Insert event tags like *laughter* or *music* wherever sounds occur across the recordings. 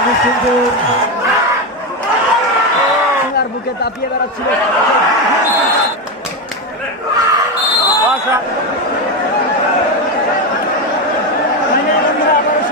অনেক সুন্দর। আর বুকে তাপিয়ে বেড়াচ্ছিল। ফাইনাল বন্ধুরা আবারও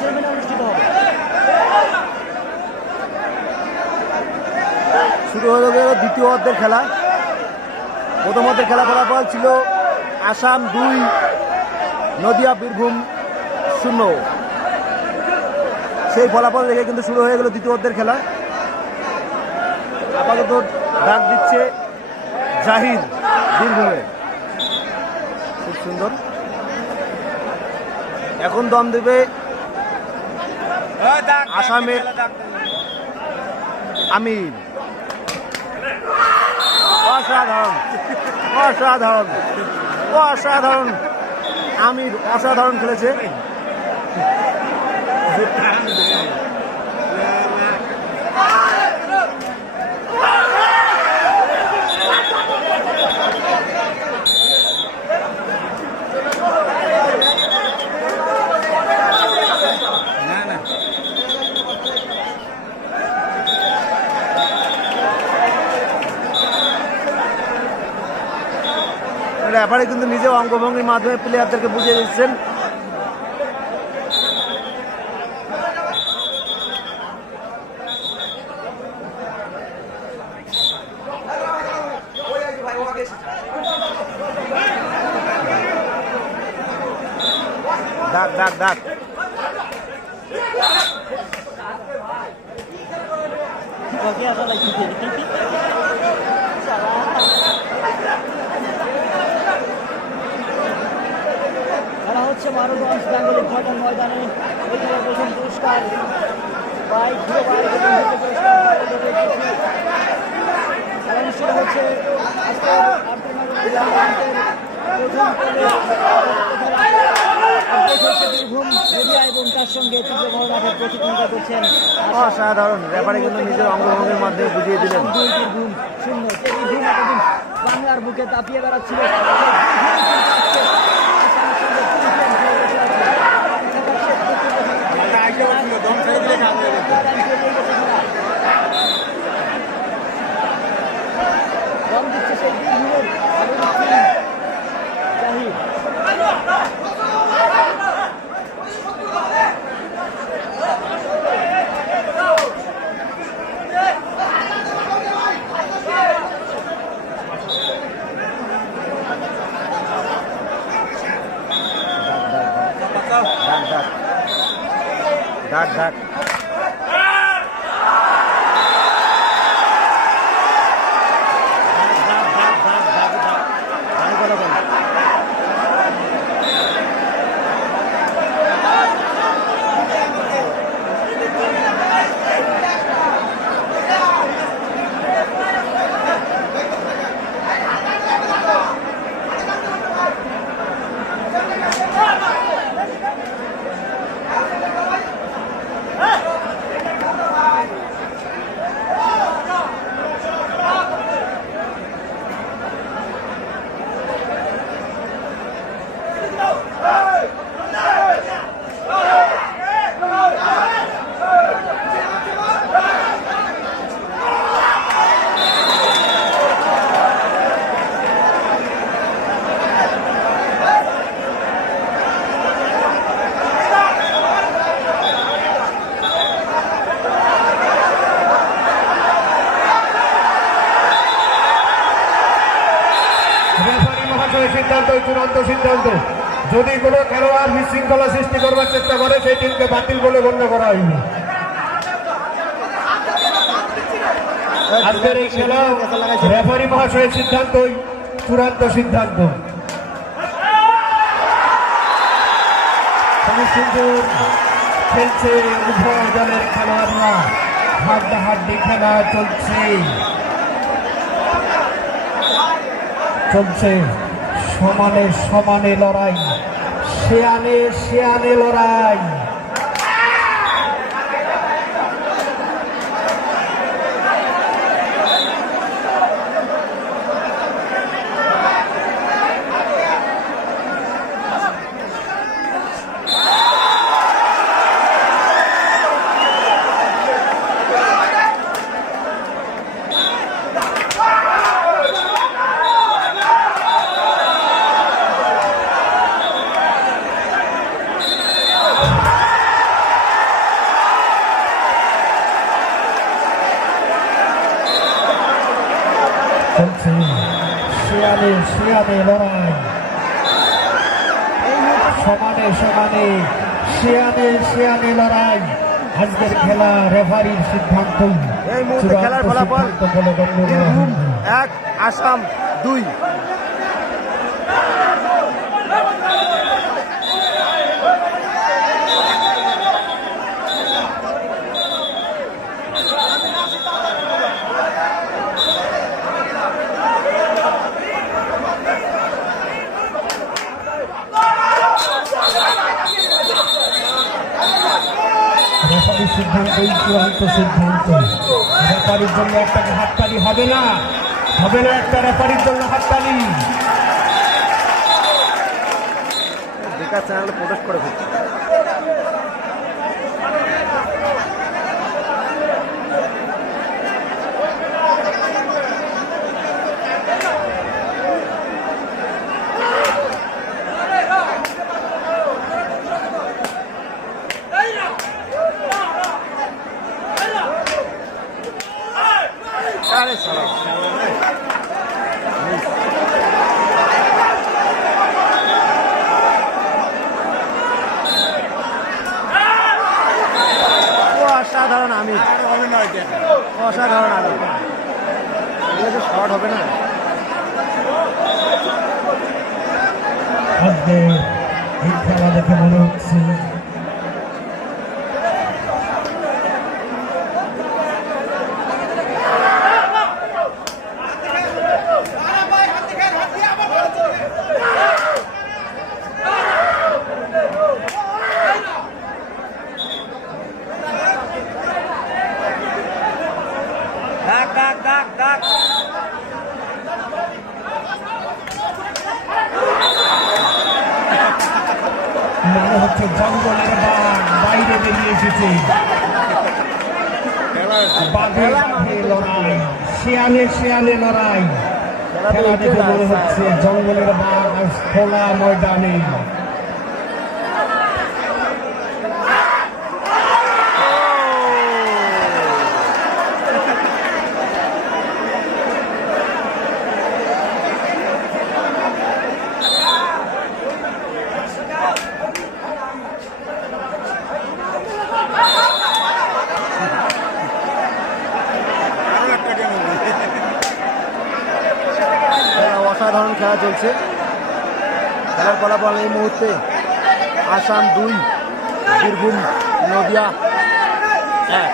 সেমিনার অনুষ্ঠিত হবে? শুরু হয়ে গেল দ্বিতীয় অর্ধের খেলা। প্রথম অর্ধের খেলা ফলাফল ছিল আসাম দুই নদিয়া বীরভূম শূন্য। সেই ফলাফল রেখে কিন্তু শুরু হয়ে গেল দ্বিতীয় অর্ধের খেলা। আপাতত ডাক দিচ্ছে জাহির বীরভূমে। খুব সুন্দর। এখন দম দেবে আসামের আমির অসাধারণ অসাধারণ অসাধারণ। আমির অসাধারণ খেলেছে। রেফারি কিন্তু নিজেও অঙ্গভঙ্গির মাধ্যমে প্লেয়ারদেরকে বুঝিয়ে দিচ্ছেন ডাক ডাক ডাক ওকে আসা লাগছে খেলা হচ্ছে মারুগঞ্জ বেঙ্গলি ময়দান ময়দানে এদিকে প্রথম পুরস্কার বাইক ঘুরে বাইক এবং দ্বিতীয় পুরস্কার খেলা অনুষ্ঠিত হচ্ছে আজকে আন্তর্জাতিক প্রথম পর্বে আপডেট হচ্ছে বীরভূম নদিয়া এবং তার সঙ্গে তীব্র মাঠের প্রতিদ্বন্দ্বিতা করছেন অসাধারণ। রেফারি কিন্তু নিজের অঙ্গভঙ্গির মাধ্যমে বুঝিয়ে দিলেন। এতদিন বাংলার বুকে তাপিয়ে বেড়াচ্ছিল। দম দিচ্ছে সেই বীরভূমের আবির জাহির ডাক ডাক ডাক ডাক রেফারি মহাশয় সিদ্ধান্ত চূড়ান্ত সিদ্ধান্ত। যদি কোনো খেলোয়াড় বিশৃঙ্খলা সৃষ্টি করবার চেষ্টা করে, সেই টিমকে বাতিল বলে গণ্য করা হয়নি। আজকের এই খেলা, রেফারি মহাশয়ের সিদ্ধান্তই চূড়ান্ত সিদ্ধান্ত। খেলছে উভয় দলের খেলোয়াড়রা। হাড্ডাহাড্ডি খেলা চলছে। চলছে। সমানে সমানে লড়াই শেয়ানে শেয়ানে লড়াই চলছে শেয়ালে শেয়ালে লড়াই। সমানে সমানে শেয়ানে শেয়ানে লড়াই। আজকের খেলা রেফারির সিদ্ধান্ত। এই মুহূর্তে খেলার ফলাফল। এক আসাম দুই। সিদ্ধান্তই চূড়ান্ত সিদ্ধান্ত। রেফারির জন্য একটা হাততালি হবে না হবে না একটা রেফারির জন্য হাততালি। চ্যানেলে প্রবেশ করে আরে সালা অসাধারণ আমি অসাধারণ আমি এগুলো তো শর্ট হবে না। খেলা দেখে মনে হচ্ছে ডাক ডাক ডাক ডাক হচ্ছে জঙ্গলের বাঘ বাইরে বেরিয়ে এসেছে। বাঘের বাঘে লড়াই, শেয়ালে শেয়ালে লড়াই। খেলা দেখে মনে হচ্ছে জঙ্গলের বাঘ খোলা ময়দানে খেলা অসাধারণ খেলা চলছে খেলার ফলাফল এই মুহূর্তে আসাম দুই বীরভূম নদিয়া। এক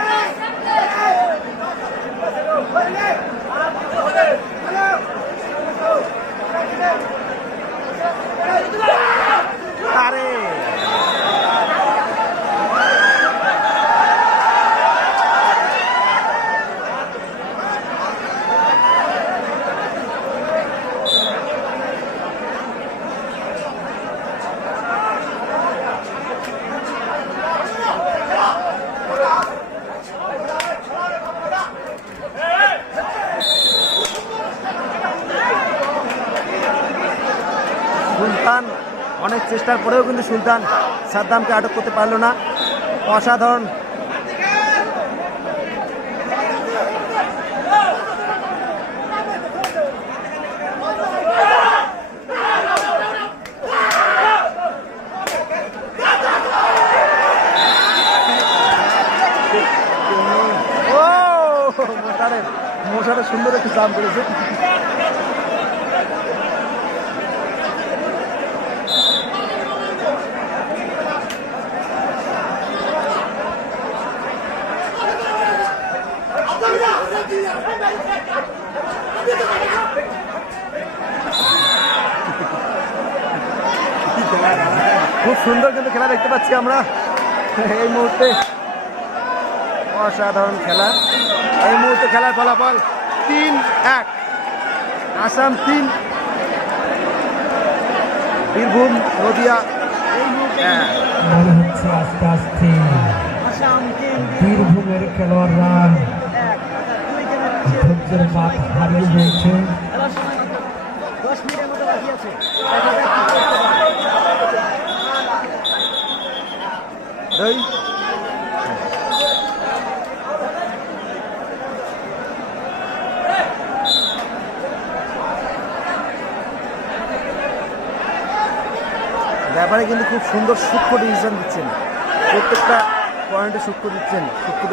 আরে সুলতান অনেক চেষ্টার পরেও কিন্তু সুলতান সাদ্দামকে আটক করতে পারল না। অসাধারণ। সুন্দর একটু দাম করেছে সুন্দর কিন্তু খেলা দেখতে পাচ্ছি আমরা এই মুহূর্তে অসাধারণ খেলা। এই মুহূর্তে খেলার ফলাফল তিন এক। আসাম তিন। বীরভূম নদিয়া। হ্যাঁ। মনে হচ্ছে আস্তে আস্তে আসাম তিন। বীরভূমের খেলোয়াড়রা ধৈর্যের বাদ হারিয়ে হয়েছে খেলার সময় মাত্র দশ মিনিটের মতো বাকি আছে দেখা যাক কি করতে পারে। এই। ব্যাপারে কিন্তু খুব সুন্দর সূক্ষ্ম ডিসিশন দিচ্ছেন। প্রত্যেকটা পয়েন্টে সূক্ষ্ম দিচ্ছেন। সূক্ষ্ম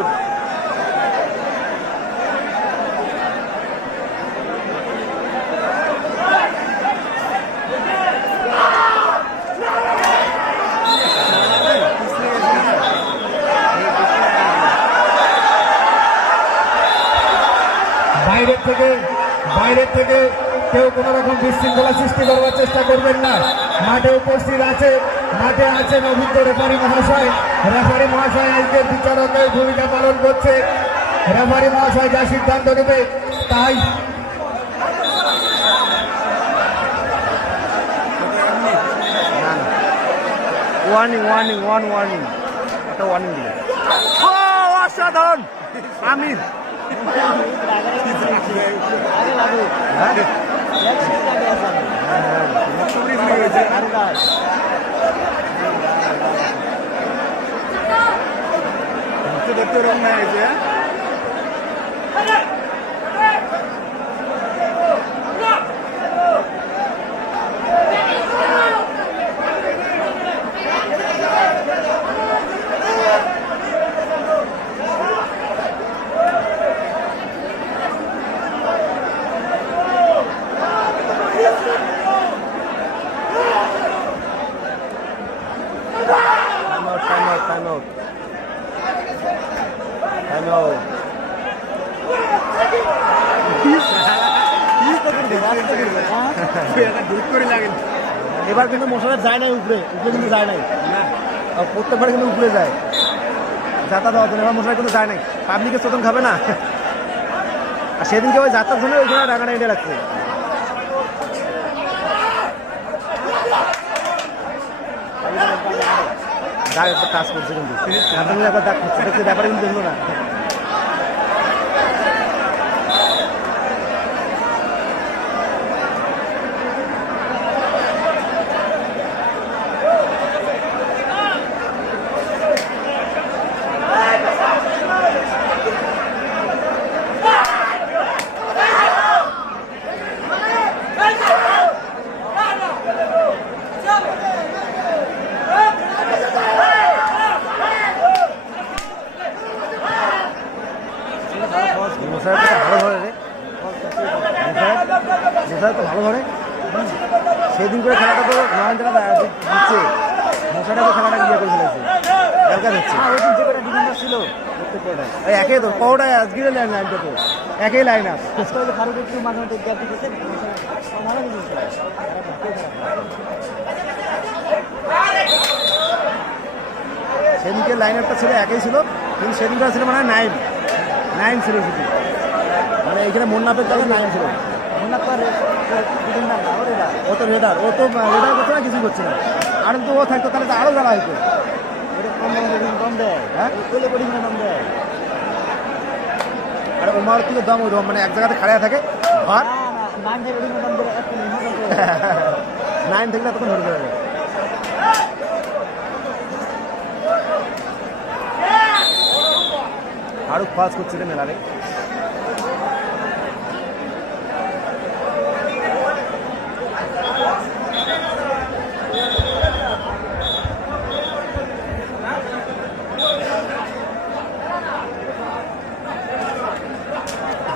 বাইরের থেকে বাইরের থেকে কেউ কোনো রকম বিশৃঙ্খলা সৃষ্টি করবার চেষ্টা করবেন না। মাঠে উপস্থিত আছে মাঠে আছেন অভিজ্ঞ রেফারি মহাশয়। রেফারি মহাশয় আজকের বিচারকের ভূমিকা পালন করছে। রেফারি মহাশয় যা সিদ্ধান্ত নেবে তাই ওয়ার্নিং ওয়ার্নিং ওয়ান ওয়ার্নিং একটা ওয়ার্নিং দিলেন অসাধারণ! আমির আগে লাগুক হ্যাঁ এক এবার কিন্তু মশলা যায় নাই উপরে উপরে কিন্তু যায় নাই। প্রত্যেকবার কিন্তু উপরে যায়। যাতায়াত হওয়ার জন্য, এবার মশলা কিন্তু যায় নাই। পাবলিকের চোদন খাবে না। আর সেদিনকে ওই যাত্রার জন্য ওইখানে ডাঙাটা এনে রাখছে কাজ করছে কিন্তু। ব্যাপারে কিন্তু দেখল না মশাই তো ভালো ধরে রে মশাই তো ভালো ধরে। সেদিন করে খেলাটা তো নয়নটা দিচ্ছে। মশাটা তো খেলাটা ইয়ে করে ফেলেছে। দরকার হচ্ছে ওই যে কটা ডিফেন্ডার ছিল তো লাইন লাইনটা তো একই লাইন আপ আজকে হয়তো ফারুক একটু মাঝে মধ্যে গ্যাপ দিতেছে ভালো সেদিনকে লাইন আপটা ছিল একই ছিল কিন্তু সেদিনটা ছিল মানে নাইন নাইন ছিল শুধু। মানে এখানে মন্নাপের জায়গায় নাইন ছিল। ও করছে করছে আর তো ও থাকতো তাহলে তো আরও জ্বালা হইতো আর ওমার থেকে দম ওই মানে এক জায়গাতে খাড়া থাকে না নাইন থেকে তখন ধরে যাবে আরও ফাজ করছিল মেলারে। দাম দিচ্ছে আমির কি বেশি হ্যাঁ সেটা কি করে তুই পাসা রে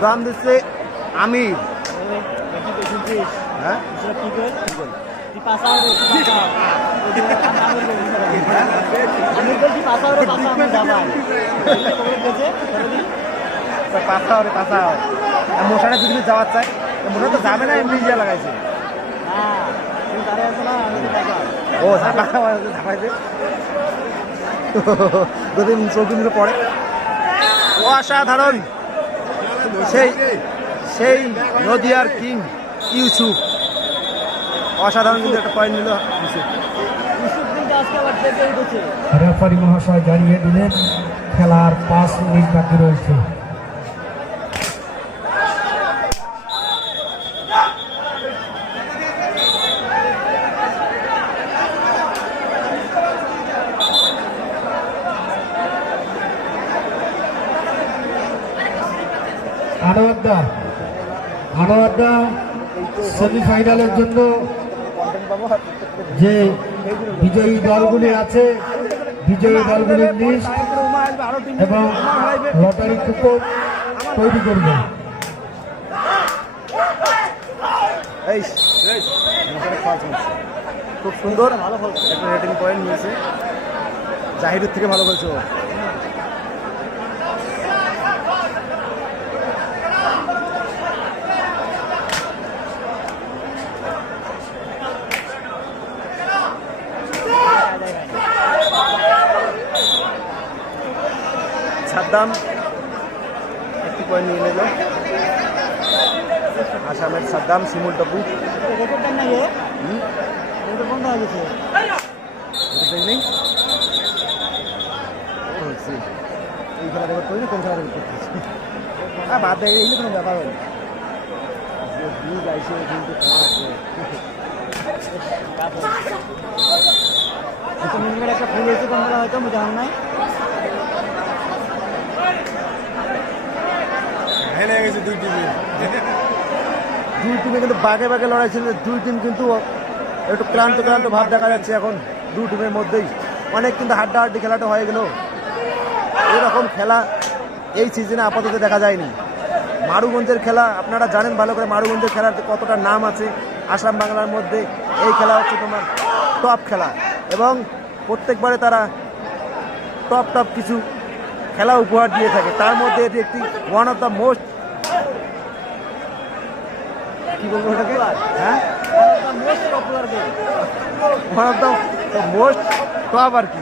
তুই দিচ্ছে আমি হয়? আর মশাটা যদি যাওয়ার তা মশা তো যাবে না, এমনি ইয়ে লাগাইছে। ও, ঝাপা ঝাপাইবে যদি চৌকি মিলে পড়ে অসাধারণ। সেই সেই নদিয়ার কিং ইউসুফ। অসাধারণ কিন্তু একটা পয়েন্ট নিল ইউসুফ। আজকে আবার ডেকে উঠেছে। রেফারি মহাশয় জানিয়ে দিলেন খেলার পাঁচ মিনিট বাকি রয়েছে। সেমিফাইনালের জন্য যে বিজয়ী দলগুলি আছে, বিজয়ী দলগুলির লিস্ট এবং লটারি কুপন তৈরি করবে। খুব সুন্দর। ভালো একটা রেটিং পয়েন্ট নিয়েছে। জাহিরের থেকে ভালো বলছো সাদ্দাম একটি পয়েন্ট নিয়ে নিল আসামের সাদ্দাম শিমুল টপু। বলছি এই খেলা রেকর্ড করি কোন খেলা রেকর্ড করতেছি হ্যাঁ বাদ দেয় এইগুলো কোনো ব্যাপার হয় ভিউজ কিন্তু একটা ফুল হয়েছে কোন হয়তো আমি জানি নাই দুই টিমে কিন্তু বাগে বাগে লড়াই ছিল দুই টিম কিন্তু একটু ক্লান্ত ক্লান্ত ভাব দেখা যাচ্ছে এখন দুই টিমের মধ্যেই। অনেক কিন্তু হাড্ডাহাড্ডি খেলাটা হয়ে গেল। এরকম খেলা এই সিজনে আপাতত দেখা যায়নি। মারুগঞ্জের খেলা, আপনারা জানেন ভালো করে মারুগঞ্জের খেলার কতটা নাম আছে আসাম বাংলার মধ্যে। এই খেলা হচ্ছে তোমার টপ খেলা। এবং প্রত্যেকবারে তারা টপ টপ কিছু খেলা উপহার দিয়ে থাকে। তার মধ্যে এটি একটি ওয়ান অফ দ্য মোস্ট কি বলব ওটাকে? হ্যাঁ? One of the most top আর কি।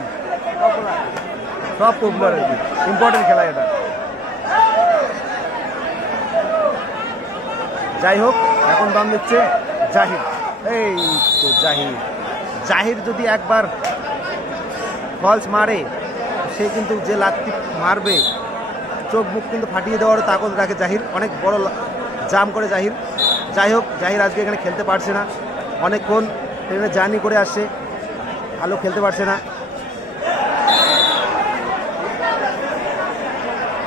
সব পপুলার আর কি। ইম্পর্টেন্ট খেলা এটা। যাই হোক, এখন দাম দিচ্ছে জাহির এই তো জাহির জাহির যদি একবার ফলস মারে, সে কিন্তু যে লাত্তি মারবে, চোখ মুখ কিন্তু ফাটিয়ে দেওয়ার তাকত রাখে জাহির অনেক বড় জাম করে জাহির যাই হোক, জাহির আজকে এখানে খেলতে পারছে না। অনেকক্ষণ ট্রেনে জার্নি করে আসছে। ভালো খেলতে পারছে না।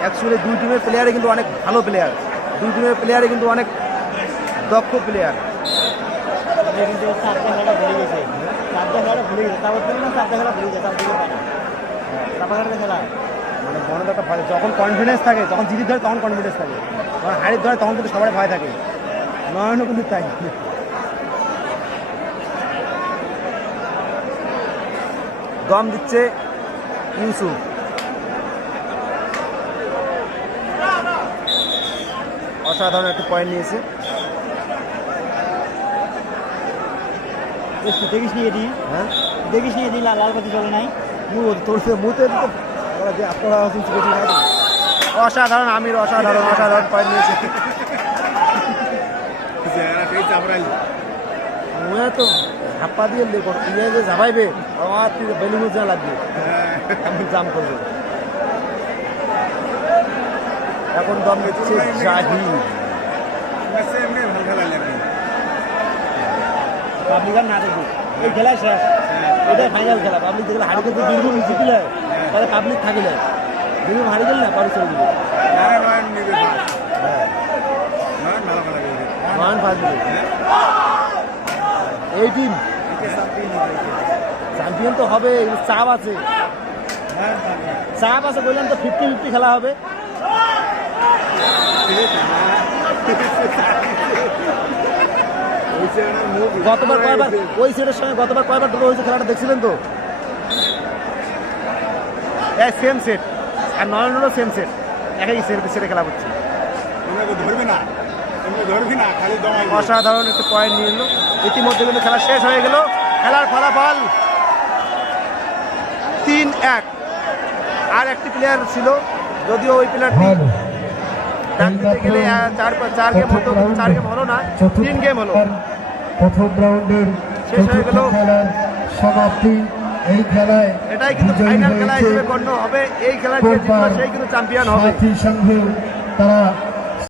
অ্যাকচুয়ালি দুই টিমের প্লেয়ারে কিন্তু অনেক ভালো প্লেয়ার দুই টিমের প্লেয়ারে কিন্তু অনেক দক্ষ প্লেয়ার মানে মনে একটা ভয় যখন কনফিডেন্স থাকে, যখন জিরির ধরে তখন কনফিডেন্স থাকে। যখন হারির ধরে তখন কিন্তু সবাই ভয় থাকে। নয়নও কিন্তু তাই দম দিচ্ছে ইউসুফ। অসাধারণ একটা পয়েন্ট নিয়েছে। দেখিস নিয়ে এটি? হ্যাঁ? দেখিস নিয়ে এটি? লাল পাতি চলে নাই? তোর মুতে আপনারা অসাধারণ আমির অসাধারণ *laughs* অসাধারণ পয়েন্ট নিয়েছে। মুয়ে তো ঝাপ্পা দিয়ে লেখো ইয়ে যে ঝাপাইবে আমার তুই বেলুন যা লাগবে। এমন জাম করবে। এখন দম দিচ্ছে জাহির পাবলিক আর না দেখব। এই খেলায় শেষ। এটাই ফাইনাল খেলা। পাবলিক যেগুলো হারিয়ে গেছে দীর্ঘ জিতিলে তাহলে পাবলিক থাকিলে। হারিয়ে গেল না পরে চলে যাবে। নয়ন ফার্স্ট এই টিম চ্যাম্পিয়ন তো হবে চাপ আছে। চাপ আছে বললাম তো ফিফটি ফিফটি খেলা হবে। গতবার কয়বার, ওই সেটের সঙ্গে গতবার কয়বার ড্র হয়েছে খেলাটা দেখছিলেন তো? সেম সেট আর নয়নেরও সেম সেট একই সেট খেলা হচ্ছে। ধরবে না। অসাধারণ একটি পয়েন্ট নিয়ে এলো ইতিমধ্যে কিন্তু খেলা শেষ হয়ে গেল। খেলার ফলাফল তিন এক। আর একটি প্লেয়ার ছিল যদিও ওই প্লেয়ারটি ভালো ডাক দিতে গেলে চার চার গেম হতো চার গেম হলো না তিন গেম হলো। প্রথম রাউন্ডের শেষ হয়ে গেল। সমাপ্তি। এই খেলায় এটাই কিন্তু ফাইনাল খেলা হিসেবে গণ্য হবে। এই খেলায় যে জিতবে সেই কিন্তু চ্যাম্পিয়ন হবে। সাথী সংঘ তারা